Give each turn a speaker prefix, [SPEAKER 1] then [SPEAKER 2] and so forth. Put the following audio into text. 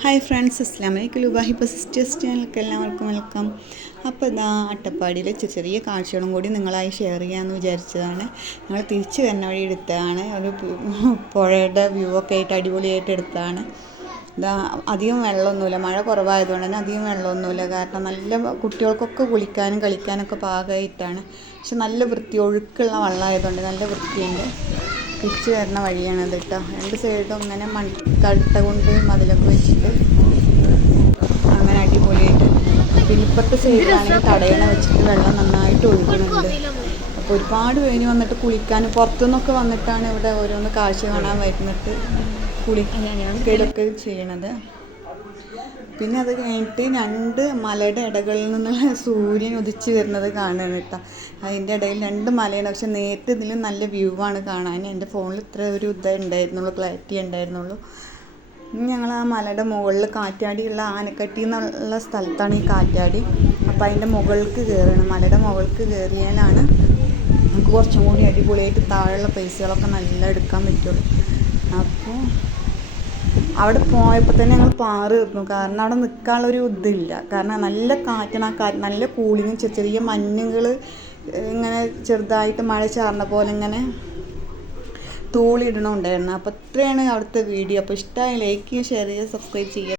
[SPEAKER 1] Hi friends അസ്ലാം വലൈക്കും ലുബാഹിബ sisters ചാനലിലേക്ക് എല്ലാവർക്കും വെൽക്കം. അപ്പോൾ ഇതാ അട്ടപ്പാടിയിലെ ചെറിയ കാഴ്ചകളും കൂടി നിങ്ങളായി ഷെയർ ചെയ്യാമെന്ന് വിചാരിച്ചതാണ്. ഞങ്ങൾ തിരിച്ച് വരുന്ന വഴി എടുത്തതാണ്. ഒരു പുഴയുടെ വ്യൂ ഒക്കെ ആയിട്ട് അടിപൊളിയായിട്ട് എടുത്തതാണ്. ഇതാ അധികം വെള്ളമൊന്നുമില്ല. മഴ കുറവായതുകൊണ്ട് തന്നെ അധികം വെള്ളമൊന്നുമില്ല. കാരണം നല്ല കുട്ടികൾക്കൊക്കെ കുളിക്കാനും കളിക്കാനൊക്കെ പാകമായിട്ടാണ്. പക്ഷെ നല്ല വൃത്തി ഒഴുക്കുള്ള വെള്ളമായതുകൊണ്ട് നല്ല വൃത്തിയുണ്ട്. തിരിച്ചു വരുന്ന വഴിയാണത് കേട്ടോ രണ്ട് സൈഡും ഇങ്ങനെ മൺകട്ട കൊണ്ട് മതിലൊക്കെ വെച്ചിട്ട് അങ്ങനെ അടിപൊളിയായിട്ട്. പിന്നെ ഇപ്പത്തെ സൈഡിലാണെങ്കിൽ തടയണ വെച്ചിട്ട് വെള്ളം നന്നായിട്ട് ഒഴുകുന്നുണ്ട്. അപ്പോൾ ഒരുപാട് പേര് വന്നിട്ട് കുളിക്കാൻ പുറത്തുനിന്നൊക്കെ വന്നിട്ടാണ് ഇവിടെ ഓരോന്ന് കാഴ്ച കാണാൻ വരുന്നിട്ട് കുളിക്കുകയൊക്കെ ചെയ്യണത്. പിന്നെ അത് കഴിഞ്ഞിട്ട് രണ്ട് മലയുടെ ഇടകളിൽ നിന്നുള്ള സൂര്യൻ ഉദിച്ചു വരുന്നത് കാണുകയാണ് കേട്ടോ. അതിന്റെ ഇടയിൽ രണ്ട് മലയാണ് പക്ഷെ നേരിട്ട് ഇതിൽ നല്ല വ്യൂ ആണ് കാണാൻ. എന്റെ ഫോണിൽ ഇത്ര ഒരു ഇത് ഉണ്ടായിരുന്നുള്ളൂ ക്ലാരിറ്റി ഉണ്ടായിരുന്നുള്ളൂ. ഞങ്ങൾ ആ മലയുടെ മുകളിൽ കാറ്റാടിയുള്ള ആനക്കട്ടി എന്നുള്ള സ്ഥലത്താണ് ഈ കാറ്റാടി. അപ്പോൾ അതിന്റെ മുകൾക്ക് കയറണം മലയുടെ മുകൾക്ക് കയറിയാലാണ് നമുക്ക് കുറച്ചും കൂടി അടിപൊളിയായിട്ട് താഴെയുള്ള പൈസകളൊക്കെ നല്ല എടുക്കാൻ പറ്റുള്ളൂ. അപ്പോൾ അവിടെ പോയപ്പോൾ തന്നെ ഞങ്ങൾ പാറി തീർന്നു കാരണം അവിടെ നിൽക്കാനുള്ളൊരു ഇതില്ല. കാരണം നല്ല കാറ്റാണ് ആ കാറ്റ് നല്ല കൂളിങ്ങും ചെറിയ ചെറിയ മഞ്ഞുകൾ ഇങ്ങനെ ചെറുതായിട്ട് മഴ ചാർന്ന പോലെ ഇങ്ങനെ തൂളിയിടണമുണ്ടായിരുന്നു അപ്പോൾ ഇത്രയാണ് അവിടുത്തെ വീഡിയോ. അപ്പോൾ ഇഷ്ടമായി ലൈക്ക് ചെയ്യുക ഷെയർ ചെയ്യുക സബ്സ്ക്രൈബ് ചെയ്യുക.